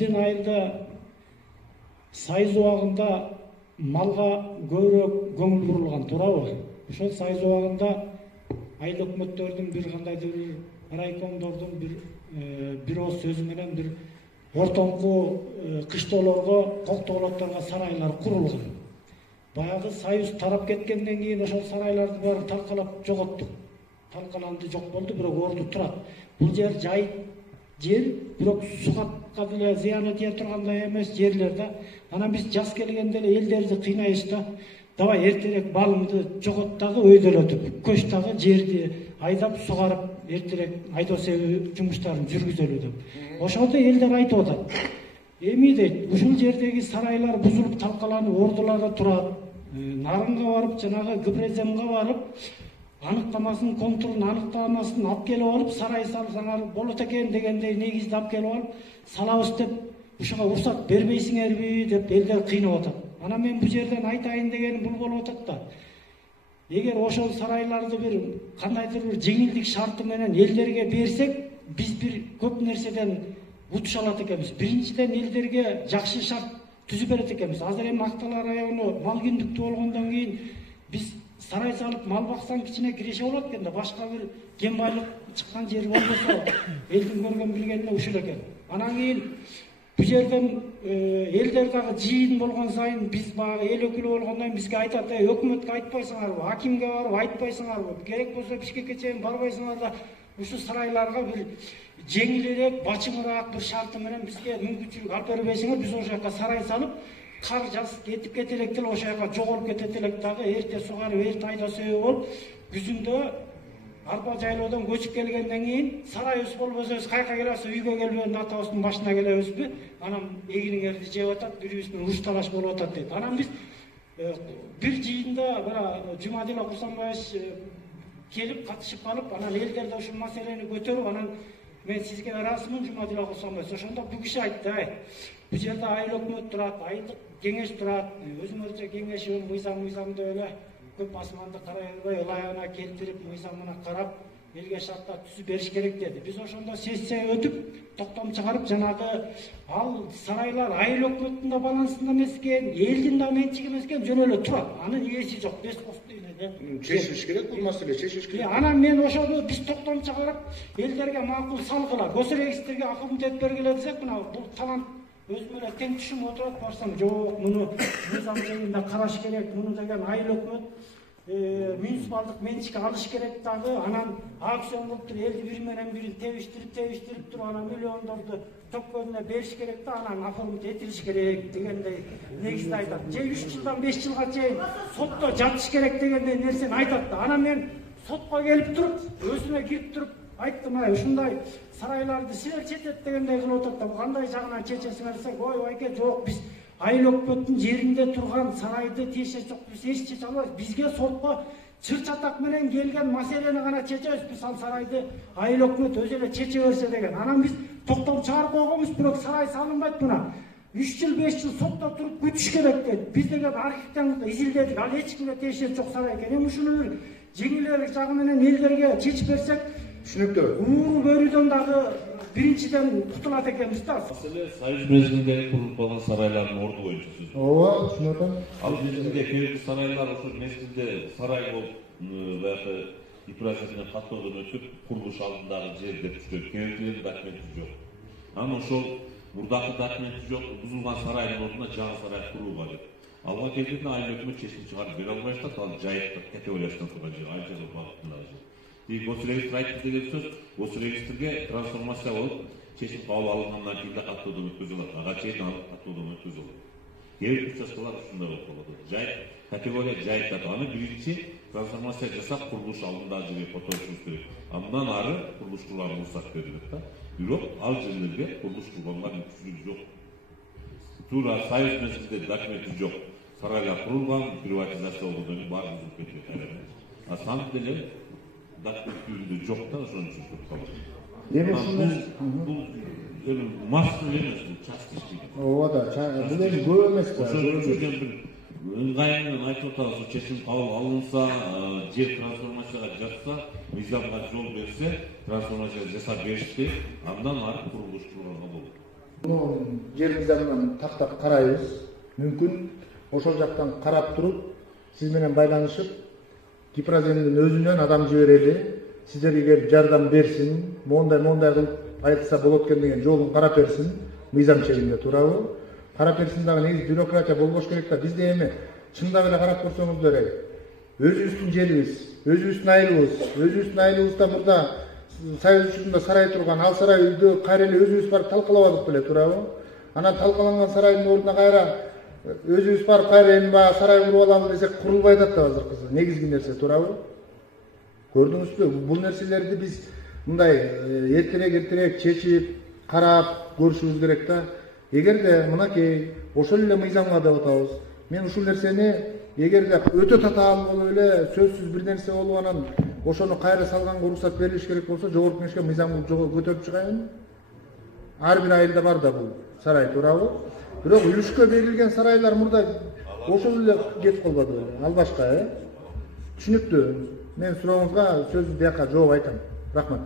биздин айылда сайыз убагында малга көбүрөөк көңүл бурулган, туурабы? Ошол сайыз убагында айыл өкмөттөрдүн бир кандайдыр бир райкомдордун бир ооз сөзү менен бир ортоңку кыштоолорго, коктоолотторго сарайлар курулган. Баягы союз тарап кеткенден кийин ошол сарайларды баарын талкалап жоготтук. Талкаланды, жок болду, бирок орду турат. Бул жер жай жер, бирок сукатка деле зыяны тие тургандай эмес жерлер да. Анан биз жаз келгенде эле элдерди кыйнайбыз да. Давай эртерээк балымды жогот дагы өйдөлөтүп, көч дагы жерди айдап сугарып, эртерээк айдоо себеби жумуштарын жүргүзөлү деп. Ошондо элдер айтып атат. Эми дейт, ушул жердеги сарайлар бузулуп талкаланып, ордуларда турат. Нарынга барып, жанагы Гыбреземге барып, аныктамасын, контурун аныктамасын алып келип алып, сарай салсаңар болот экен дегендей негизди алып келип алып, салабыз деп, ушуга уруксат бербейсиңерби деп элдер кыйнап атат. Анан мен бул жерден айтайын дегеним бул болуп атат да. Эгер ошол сарайларды бир кандайдыр бир жеңилдик шарты менен элдерге берсек, биз бир көп нерседен утуша алат экенбиз. Биринчиден элдерге жакшы шарт түзүп берет экенбиз. Азыр эми Актала району мал күндүктүү болгондон кийин биз сарай салып мал баксаң кичине киреше болот экен да, башка бир кен байлык чыккан жер болбосо элдин көргөн билгенине ушул экен. Анан кийин бул жерден элдер дагы жыйын болгон сайын биз баягы эл өкүлү болгондон кийин бизге айтат, өкмөткө айтпайсыңарбы, акимге барып айтпайсыңарбы, керек болсо Бишкекке чейин барбайсыңар да ушу сарайларга бир жеңилирээк, бачыңыраак бир шарты менен бизге мүмкүнчүлүк алып бербейсиңер, биз ошол жака сарай салып, кар жаз кетип кете элек деле ошол жака жоголуп кетет элек дагы, эрте сугарып, эрте айдоо себеби болуп, күзүндө арба жайлоодон көчүп келгенден кийин сарайыбыз болбосо биз каяка келебиз, үйгө келбей атабыздын башына келебизби? Анан эгиниңерди жеп атат, бирибиз менен уруш талаш болуп атат дейт. Анан биз бир жыйында бара Жумадилла Курсанбаевич келип катышып калып, анан элдер да ушул маселени көтөрүп, анан мен сизге ыраазымын Жумадилла Курсанбаевич. Ошондо бул киши айтты, бул жерде айыл өкмөт турат, айылдык кеңеш турат, өзүңөрчө кеңешип, мыйзамды эле көп асманды карай бербей, ылайына келтирип, мыйзамына карап, элге шарттар түзүп бериш керек деди. Биз ошондо сессия өтүп, токтом чыгарып, жанагы ал сарайлар айыл өкмөттүн да балансында эмес экен, элдин да менчиги эмес экен, жөн эле турат. Анын ээси жок, бес косту эле. Чечиш керек, бул маселе чечиш керек. Анан мен ошону биз токтом чыгарып, элдерге макул салгыла, госрегистрге акымдет бергиле десек, мына бул талант өзүм эле тең түшүм отурат, барсам жок, муну мыйзам жайында караш керек, муну деген айыл өкмөт муниципалдык менчикке алыш керек дагы, анан аукцион кылып туруп элди бири менен бирин тебиштирип туруп, анан миллиондорду төккөнүнө бериш керек да, анан оформить этилиш керек дегендей негизди айтат. Же 3 жылдан 5 жылга чейин сотто жатыш керек дегендей нерсени айтат да. Анан мен сотко келип туруп, өзүмө кирип туруп айттым, ушундай сарайларды силер чечет дегендей кылып атат да, кандай жагынан чечесиңер десек, ой байке, жок, биз айыл өкмөттүн жеринде турган сарайды чечет жок, биз эч чече албайбыз. Бизге сотко чыр чатак менен келген маселени гана чечебиз, биз ал сарайды айыл өкмөт өзү эле чече берсе деген. Анан биз токтом чыгарып койгонбуз, бирок сарай салынбайт мына. 3 жыл 5 жыл сотто туруп күтүш керек дейт. Биз деген архивден изилдедик, ал эч кимге тиешеси жок сарай экен. Эми ушуну бир жеңилирээк жагы менен элдерге чечип берсек, түшүнүктүү. Ууру бөрүдөн дагы биринчиден кутулат экенбиз да. Маселе союз мезгилинде курулуп калган сарайлардын орду боюнча сөз. Ооба, түшүнүп атам. Ал бизде кейинки сарайлар ошол мезгилде сарай болуп, баягы ипрашат менен каттоодон өтүп, курулуш алдындагы жер деп түшүнөт. Кийинкилердин документи жок. Анан ошол мурдакы документи жок, бузулган сарайдын ордуна жаңы сарай курууга деп. Алга келгенде айыл өкмөт чечим чыгарып бере албай атат, ал жайыктап кете ойлоштой турган жер, айыл жазуу багытындагы жер. Госрегистр айтты деген сөз, госрегистрге трансформация болуп, чечим кабыл алынгандан кийин да каттоодон өткөзүлөт. Ага чейин алып каттоодон өткөзүлөт. Кээ бир участкалар ушундай болуп калат. Жай категория жайыктап, аны биринчи трансформация жасап, курулуш алдындагы жерге которушубуз керек. Андан ары курулушчуларга уруксат берилет да. Бирок ал жерлерге курулуш кылганга мүмкүнчүлүк жок. Туура союз мезгилинде документи жок. Сарайлар курулган, приватизация болгондон кийин баары бузулуп кеткен. А самом деле документ жок да, ошон үчүн көп калат. Бул массу эмес, бул частичный. Ооба да, бул эми көп эмес да. Ошон үчүн бир ыңгайынан айтып атабыз, чечим кабыл алынса, жер трансформацияга жатса, мыйзамга жол берсе, трансформация жасап беришти, андан ары курулуш кылганга болот. Bunun yerimizden tak karayız. Mümkün ошол жактан карап туруp, siz менен байланышып, Кипразендин өзүнөн адам жиберели, сиздерге келип жардам берсин, мондай кылып айтса болот экен деген жолун карап берсин, мыйзам чегинде туурабы? Карап берсин дагы негизи бюрократия болбош керек да. Бизде эми чындап эле карап көрсөңүздөр, өзүбүздүн жерибиз, өзүбүздүн айылыбызда мурда Союз учурунда сарай турган, ал сарай үйдө кайра эле өзүбүз барып талкалабадык беле, туурабы? Анан талкаланган сарайдын ордуна кайра өзүбүз барып кайра эми баягы сарай куруп алабыз десек курулбай атат да азыркысы. Негизги нерсе туурабы? Көрдүңүзбү? Бул нерселерди биз мындай эртерээк чечип, карап көрүшүбүз керек да. Эгерде мынакей ошол эле мыйзамга деп атабыз. Мен ушул нерсени эгерде өтө татаал болуп эле сөзсүз бир нерсе болуп анан ошону кайра салганга уруксат берилиш керек болсо, жогорку кеңешке мыйзамды көтөрүп чыгайын. Ар бир айылда бар да бул сарай, туурабы? Бирок үлүшкө берилген сарайлар мурда ошол эле кетип калбады беле. Ал башка, Түшүнүктүү. Мен сурооңузга сөз бияка жооп айтам. Рахмат.